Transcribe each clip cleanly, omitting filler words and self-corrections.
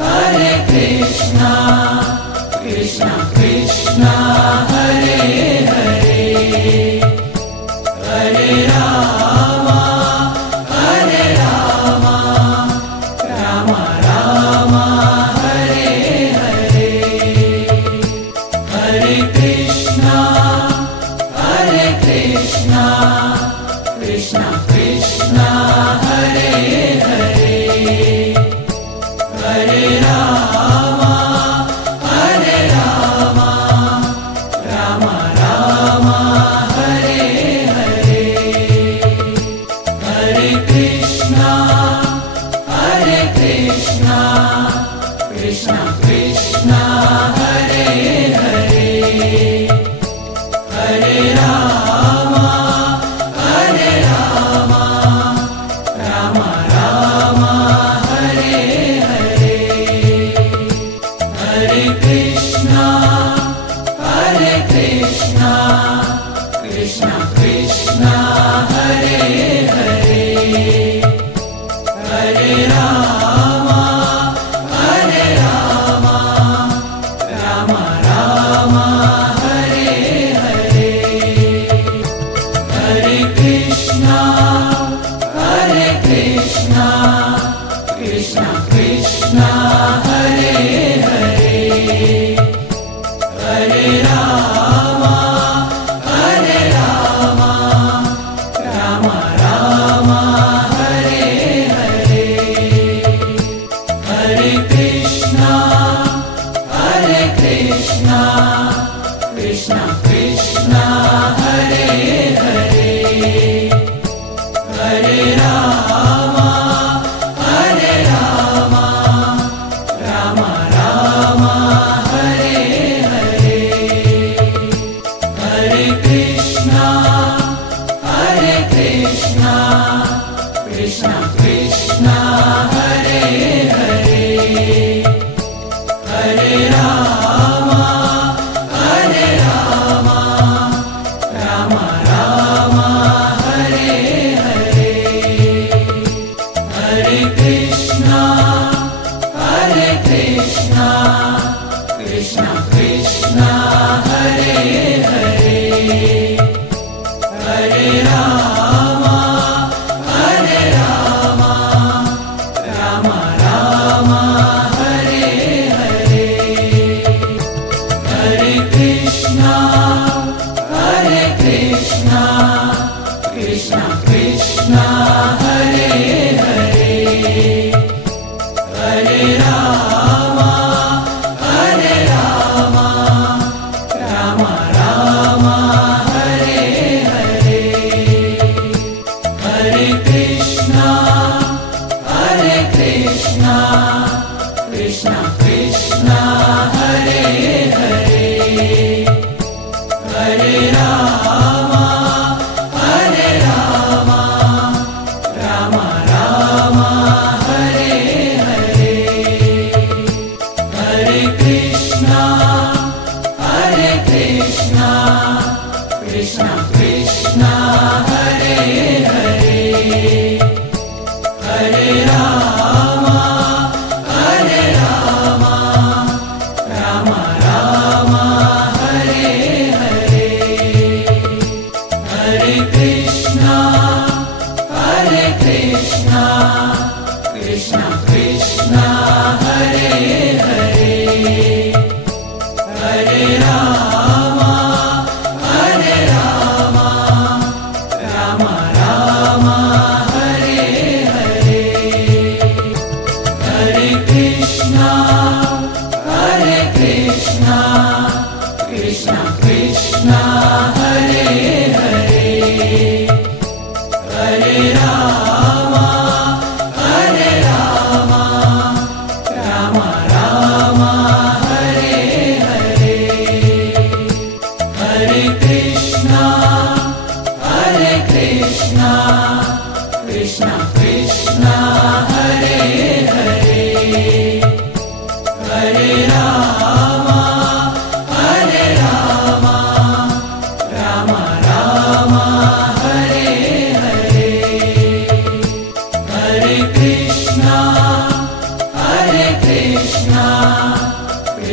Hare Krishna, Krishna Krishna, Hare Hare, Hare Rama, Hare Rama, Rama Rama, Hare Hare, Hare Krishna, Krishna Krishna, Hare Hare, Hare Rama, Rama Rama, Hare Hare, Hare Krishna, Krishna Krishna, Hare Hare, Hare Rama, Rama Rama, Hare Hare, Hare Krishna, Krishna Krishna, Hare Hare, Hare Rama, Rama Rama, Hare Hare, Hare Krishna, Krishna Krishna, Hare Hare, Hare Rama, Rama Rama, Hare Hare, Hare Krishna, Krishna Krishna, Hare Hare, Hare Rama, Rama Rama, Hare Hare, Hare Krishna, Krishna Krishna, Hare Hare, Hare Rama, Rama Rama, Hare Hare, Hare Krishna, Krishna Krishna, Hare Hare, Hare Rama, Rama Rama, Hare Hare, Hare Krishna, Krishna Krishna, Hare Hare, Hare Rama, Rama Rama, Hare Hare, Hare Krishna, Krishna Krishna, Hare Hare, Hare Rama, Rama Rama, Hare Hare, Hare Krishna, Krishna Krishna, Hare Hare, Hare Rama, Rama Rama, Hare Hare, Hare Krishna, Krishna Krishna, Hare Hare, Hare Rama, Rama Rama, Hare Hare,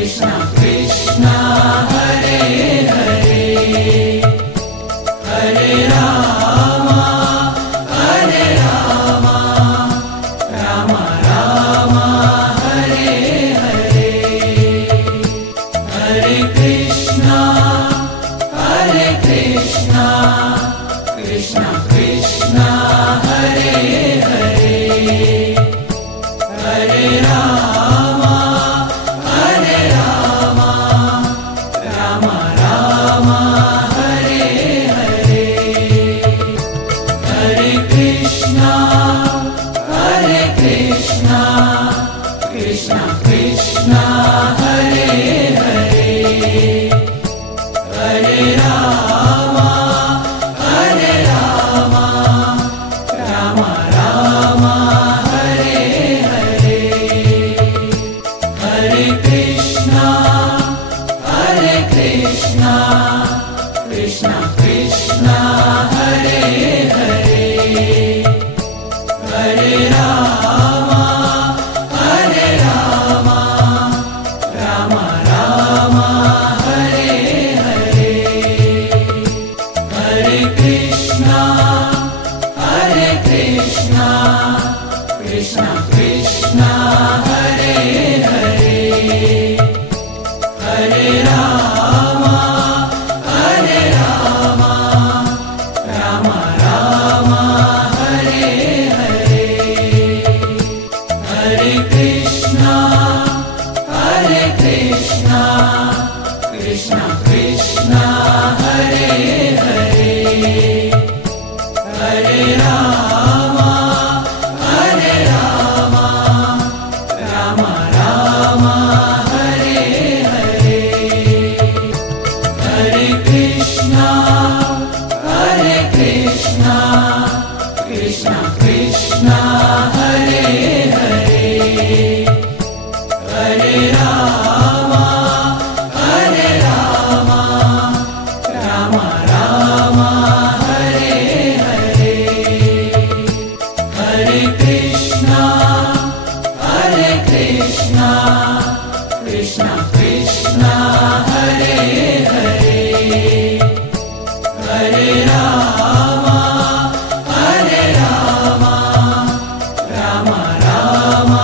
Krishna Krishna Hare Hare Hare Rama Rama Rama Hare Hare Hare Krishna Krishna Krishna Hare Hare Hare Rama Rama Rama Hare Hare Hare Krishna Krishna Krishna Hare Hare Hare Rama Rama Rama Hare Hare Hare Krishna Krishna Krishna Hare Hare Hare Rama Rama Rama Hare Hare Hare Krishna Krishna Krishna Hare Hare Hare Rama Rama Rama Hare Hare Hare Krishna Krishna Hare Hare Hare Rama Rama Rama Hare Hare Hare Krishna Krishna Hare Hare Hare Rama Rama Rama Hare Hare Hare Krishna Krishna Hare Hare Hare Rama Rama Rama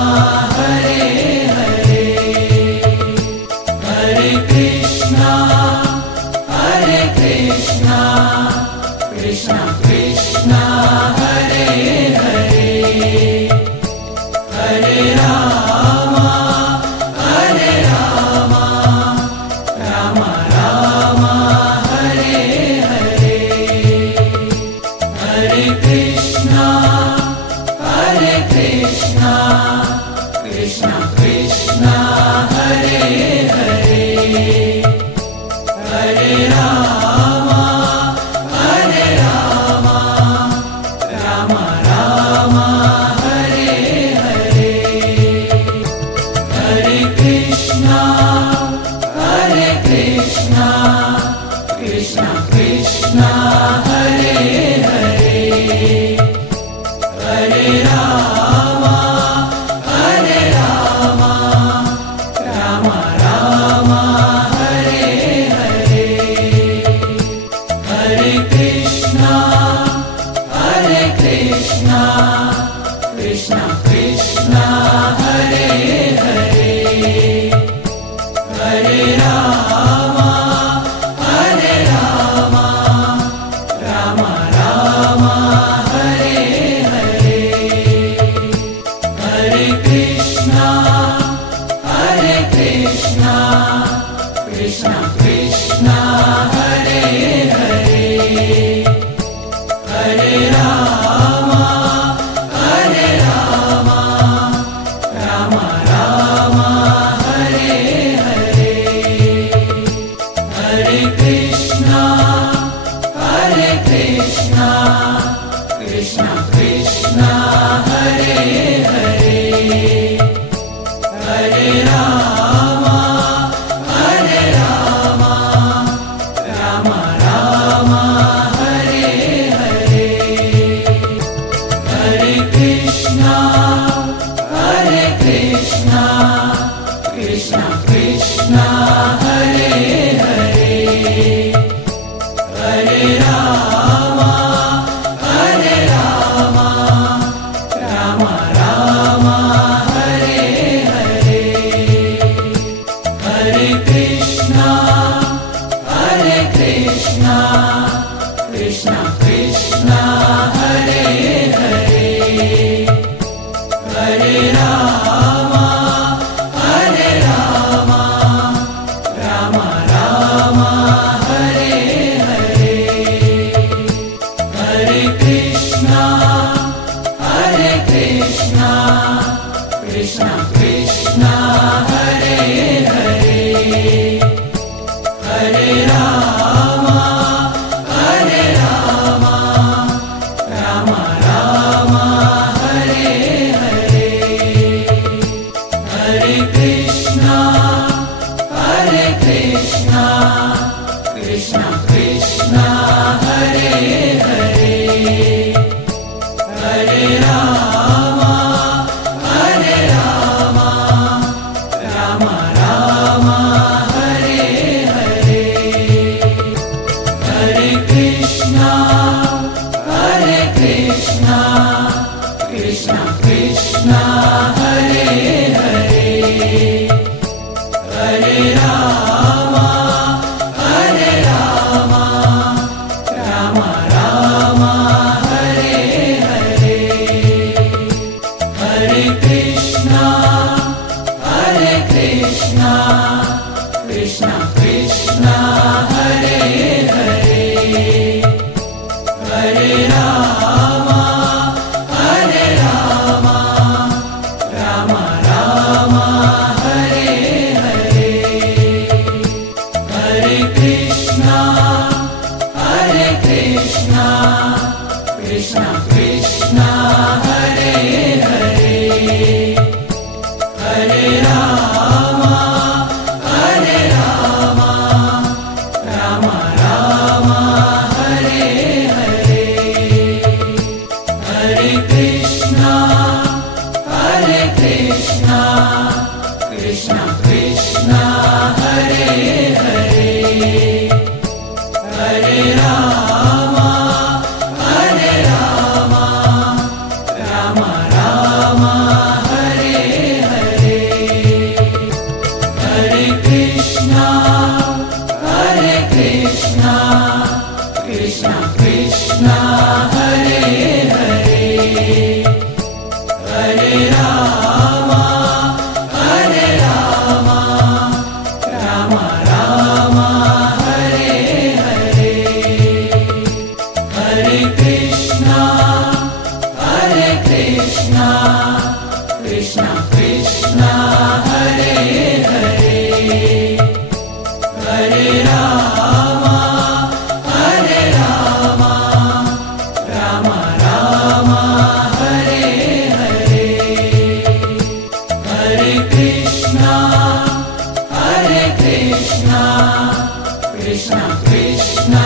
Hare Hare Hare Krishna Krishna Hare Hare Hare Rama Rama Rama Hare Hare Hare Krishna Krishna Hare Hare Hare Rama Rama Rama Hare Hare Hare Krishna Krishna Hare Hare Hare Rama Rama Rama Hare Hare Hare Krishna Krishna Hare Hare Hare Rama Rama Rama Hare Hare Hare Krishna Krishna Hare Hare Hare Rama Rama Rama Hare Hare Hare Krishna Krishna Hare Hare Hare Rama Krishna Hare Hare Hare Rama Rama Rama Hare Hare Hare Krishna Krishna Krishna Hare Hare Hare Rama Rama Rama Hare Hare Hare Krishna Krishna Krishna Hare Hare Hare Rama Rama Rama Hare Hare Hare Krishna Krishna Krishna Hare Hare Hare Rama Rama Rama Hare Hare Hare Krishna Krishna Hare Hare Hare Rama Rama Rama Hare Hare Hare Krishna Krishna Hare Hare Hare Rama Rama Rama Hare Hare Hare Krishna Krishna Hare Hare Hare Rama Rama Rama Hare Hare Hare Krishna Krishna Hare Hare Hare Rama Rama Rama Hare Hare Hare Krishna Krishna Hare Hare Hare Rama Rama Rama Hare Hare Hare Krishna Krishna Hare Hare Hare Rama Rama Rama Hare Hare Hare Krishna Krishna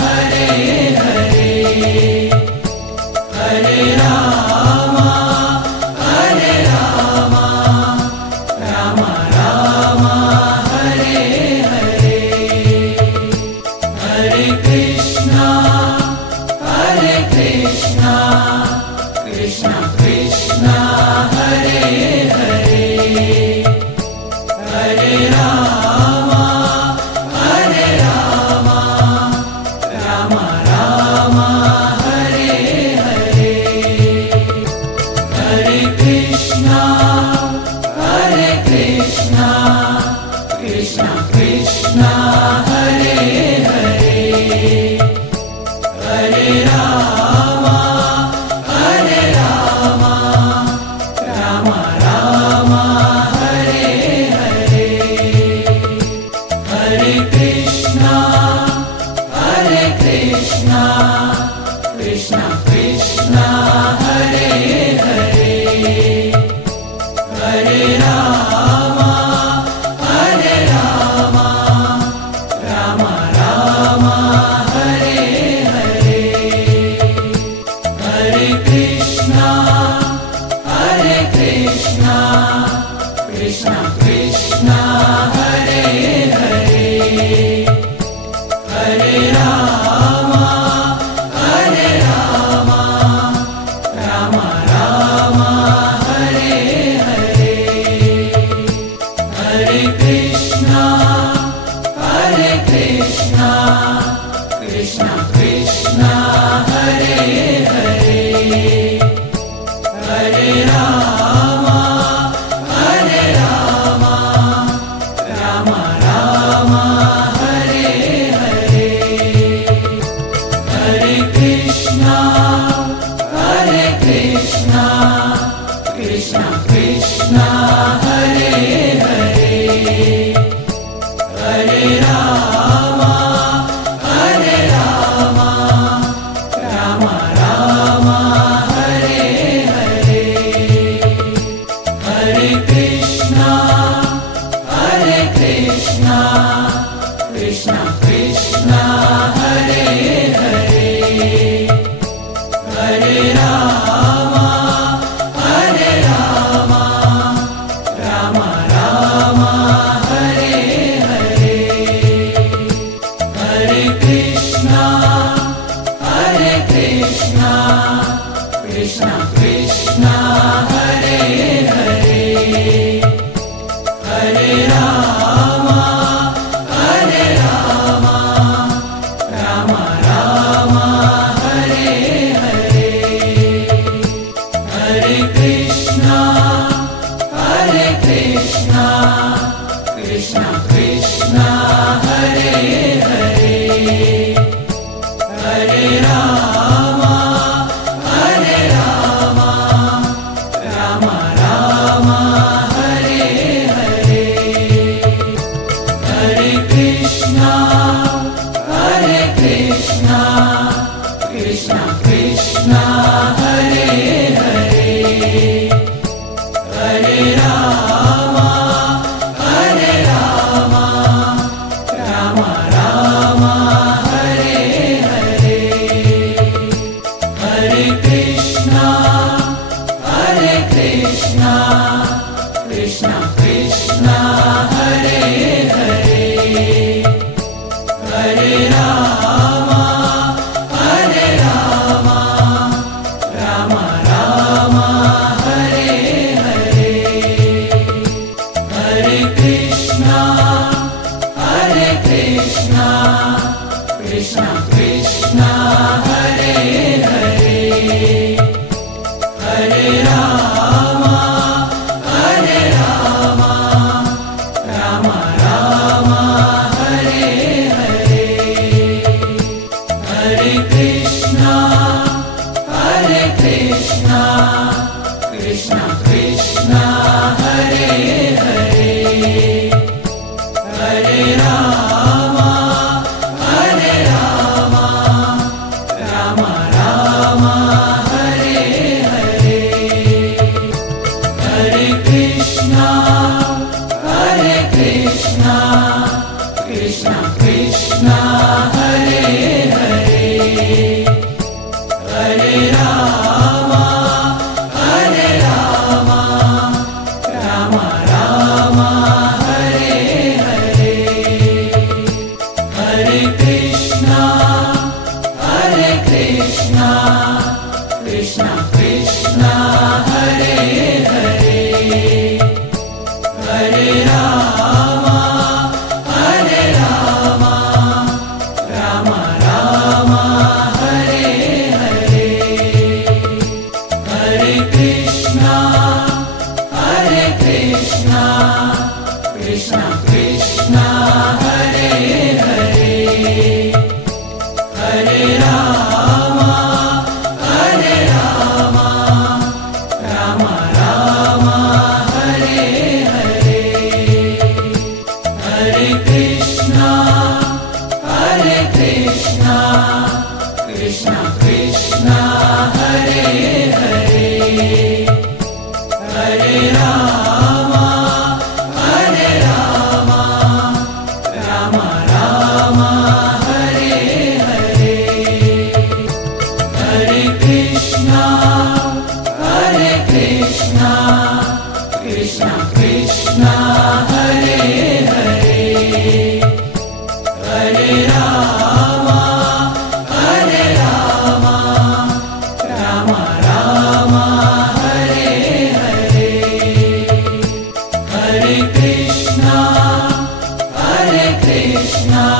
Hare Hare Hare Rama Rama Rama Hare Hare Hare Krishna Krishna Hare Hare Hare Rama Rama Rama Hare Hare Hare Krishna Krishna Hare Hare Hare Rama Rama Rama Hare Hare Hare Krishna Krishna Hare Hare Hare Rama Krishna, Krishna Krishna, Hare Hare, Hare Rama, Hare Rama, Rama Rama, Hare Hare, Hare Krishna, Krishna Krishna, Hare Hare, Hare Rama, Rama Rama, Hare Hare, Hare Krishna, Krishna Krishna, Hare Hare, Hare Rama, Rama Rama, Hare Hare, Hare Krishna, Krishna Krishna, Hare Hare, Hare Rama, Rama Rama, Hare Hare, Hare Krishna, Krishna Krishna, Hare Hare, Hare Rama, Rama Rama, Hare Hare, Hare Krishna, Krishna Krishna, Hare Hare, Hare Rama, Rama Rama, Hare Hare, Hare Krishna, Krishna Krishna, Hare Hare, Hare Rama, Rama Rama, Hare Hare, Hare Krishna, Krishna Krishna, Hare Hare, Hare Rama, Rama Rama, Hare Hare, Hare Krishna, Krishna Krishna, Hare Hare, Hare Rama, Rama Rama, Hare Hare, Hare Krishna, Krishna Krishna, Hare Hare, Hare Rama, Rama Rama, Hare Hare, Hare Krishna, Krishna Krishna, Hare Hare, Hare Rama, Rama Rama, Hare Hare, Hare Krishna, Krishna Krishna, Hare Hare, Hare Rama, Rama Rama, Hare Hare, Hare Krishna, Krishna Krishna, Hare Hare, Hare Rama, Rama Rama, Hare Hare, Hare Krishna, Krishna Krishna, Hare Hare, Hare Rama, Rama Rama, Hare Hare, Hare Krishna,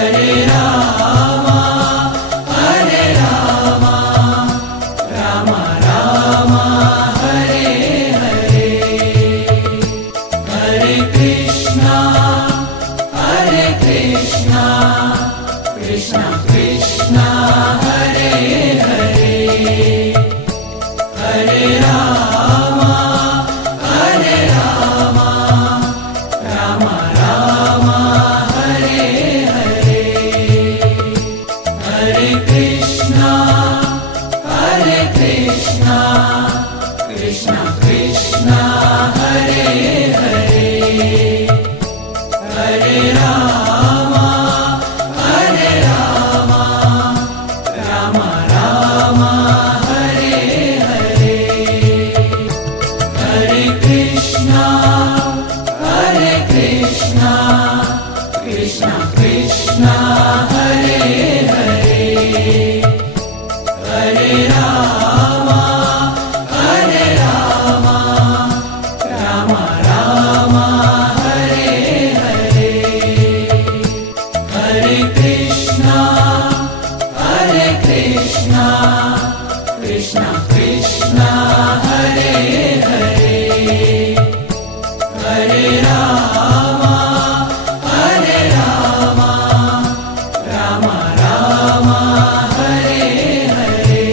Hare Rama, Hare Rama, Rama Rama, Hare Hare. Hare Krishna, Krishna Krishna, Hare Hare. Hare Rama, Rama Rama, Hare Hare. Hare Krishna, Krishna Krishna, Hare Hare. Hare Rama, Rama Rama, Hare Hare. Hare Krishna, Krishna Krishna, Hare Hare. Hare Rama, Rama Rama, Hare Hare. Hare Krishna, Krishna Krishna, Hare Hare. Hare Rama, Rama Rama, Hare Hare.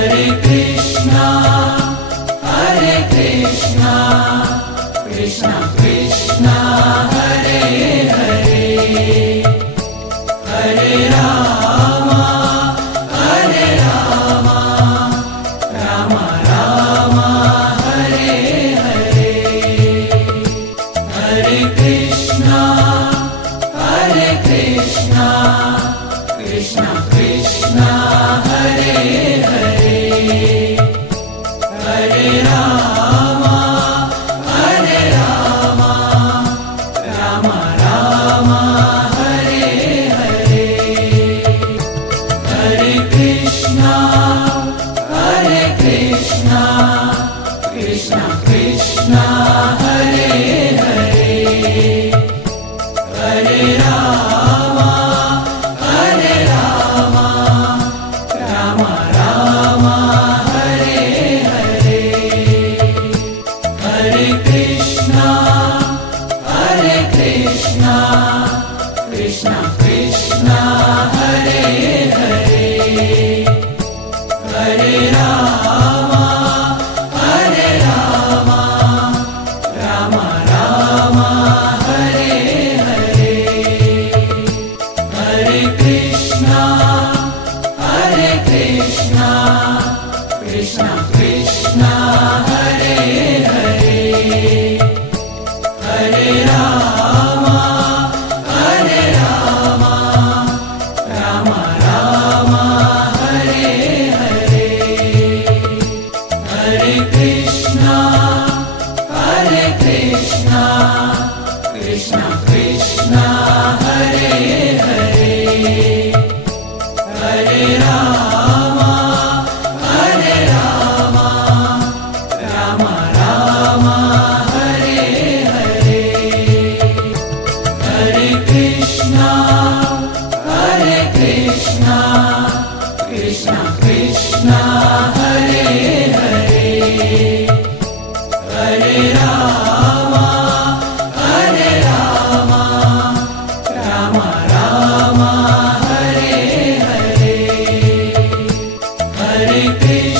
Hare Krishna, Krishna Krishna, Hare Hare. Hare Rama, Rama Rama, Hare Hare. Hare Krishna, Krishna Krishna, Hare Hare. Hare Rama, Rama Rama, Hare Hare. Hare Krishna, Krishna Krishna, Hare Hare. Hare Rama, Rama Rama, Hare Hare. Hare Krishna, Krishna Krishna, Hare Hare. Hare Rama, Rama Rama, Hare Hare. Hare Krishna, Krishna Krishna, Hare Hare. Hare Rama, Rama Rama, Hare Hare. Hare Krishna, Krishna Krishna, Hare Hare. Hare Rama, Rama Rama, Hare Hare. Hare Krishna, Krishna Krishna, Hare Hare. Hare Rama, Rama Rama, Hare Hare. Hare Krishna.